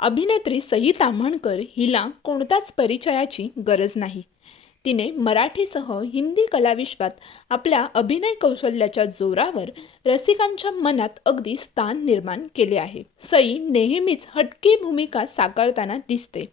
अभिनेत्री सई ताम्हणकर हिला कोणताच परिचयाची गरज नाही. तिने मराठीसह हिंदी कलाविश्वात आपल्या अभिनय कौशल्याच्या जोरावर रसिकांच्या मनात अगदी स्थान निर्माण केले आहे. सई नेहमीच हटकी भूमिका साकारताना दिसते.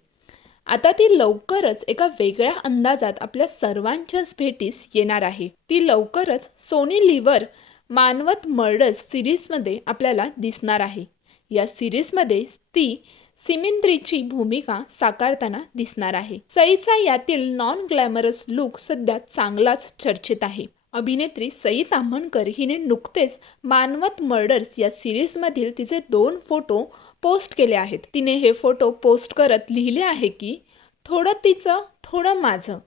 आता ती लवकरच एका वेगळ्या अंदाजात आपल्या सर्वांच्याच भेटीस येणार आहे. ती लवकरच सोनी लिव्हर मानवत मर्डर्स सिरीजमध्ये आपल्याला दिसणार आहे. या सिरीजमध्ये ती सिमिंद्रीची भूमिका साकारताना दिसणार आहे. सईचा यातील नॉन ग्लॅमरस लुक सध्या चांगलाच चर्चेत आहे. अभिनेत्री सई ताम्हणकर हिने नुकतेच मानवत मर्डर्स या सिरीजमधील तिचे दोन फोटो पोस्ट केले आहेत. तिने हे फोटो पोस्ट करत लिहिले आहे की थोडं तिचं थोडं माझं.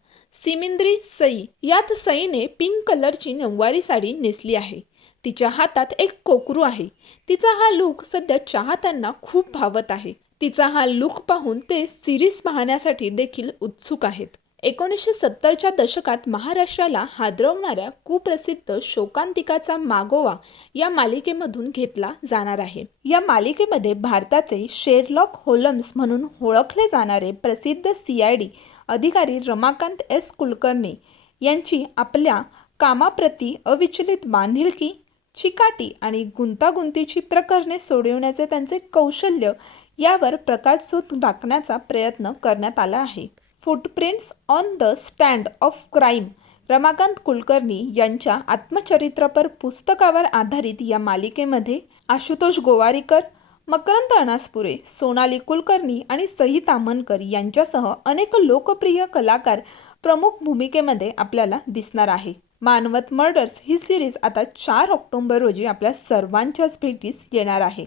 सिमिंद्री सई यात सईने पिंक कलरची नऊवारी साडी नेसली आहे. तिच्या हातात एक कोकरू आहे. तिचा हा लुक सध्या चाहत्यांना खूप भावत आहे. तिचा हा लुक पाहून ते सिरीज पाहण्यासाठी देखील उत्सुक आहेत. एकोणीसशे सत्तरच्या दशकात महाराष्ट्राला हादरवणाऱ्या कुप्रसिद्ध शोकांतिकाचा मागोवा या मालिकेमधून घेतला जाणार आहे. या मालिकेमध्ये भारताचे शेरलॉक होलम्स म्हणून ओळखले जाणारे प्रसिद्ध सी आय डी अधिकारी रमाकांत एस. कुलकर्णी यांची आपल्या कामाप्रती अविचलित बांधिलकी चिकाटी आणि गुंतागुंतीची प्रकरणे सोडविण्याचे त्यांचे कौशल्य यावर प्रकाशसूत टाकण्याचा प्रयत्न करण्यात आला आहे. Footprints on the stand of crime Ramakant Kulkarni यांच्या आत्मचरित्रपर पुस्तकावर आधारित या मालिकेमध्ये आशुतोष गोवारीकर मकरंद अनासपुरे सोनाली कुलकर्णी आणि सई तामणकर यांच्यासह अनेक लोकप्रिय कलाकार प्रमुख भूमिकेमध्ये आपल्याला दिसणार आहे. मानवत मर्डर्स ही सिरीज आता चार ऑक्टोंबर रोजी आपल्या सर्वांच्याच भेटीस येणार आहे.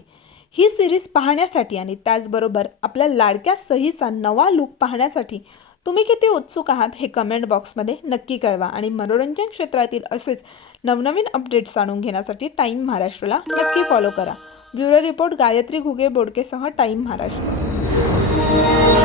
ही सिरीज पाहण्यासाठी आणि त्याचबरोबर आपल्या लाडक्या सहीचा नवा लुक पाहण्यासाठी तुम्ही किती उत्सुक आहात हे कमेंट बॉक्समध्ये नक्की कळवा आणि मनोरंजन क्षेत्रातील असेच नवनवीन अपडेट्स जाणून घेण्यासाठी टाईम महाराष्ट्राला नक्की फॉलो करा. ब्युरो रिपोर्ट गायत्री घुगे बोडकेसह टाईम महाराष्ट्र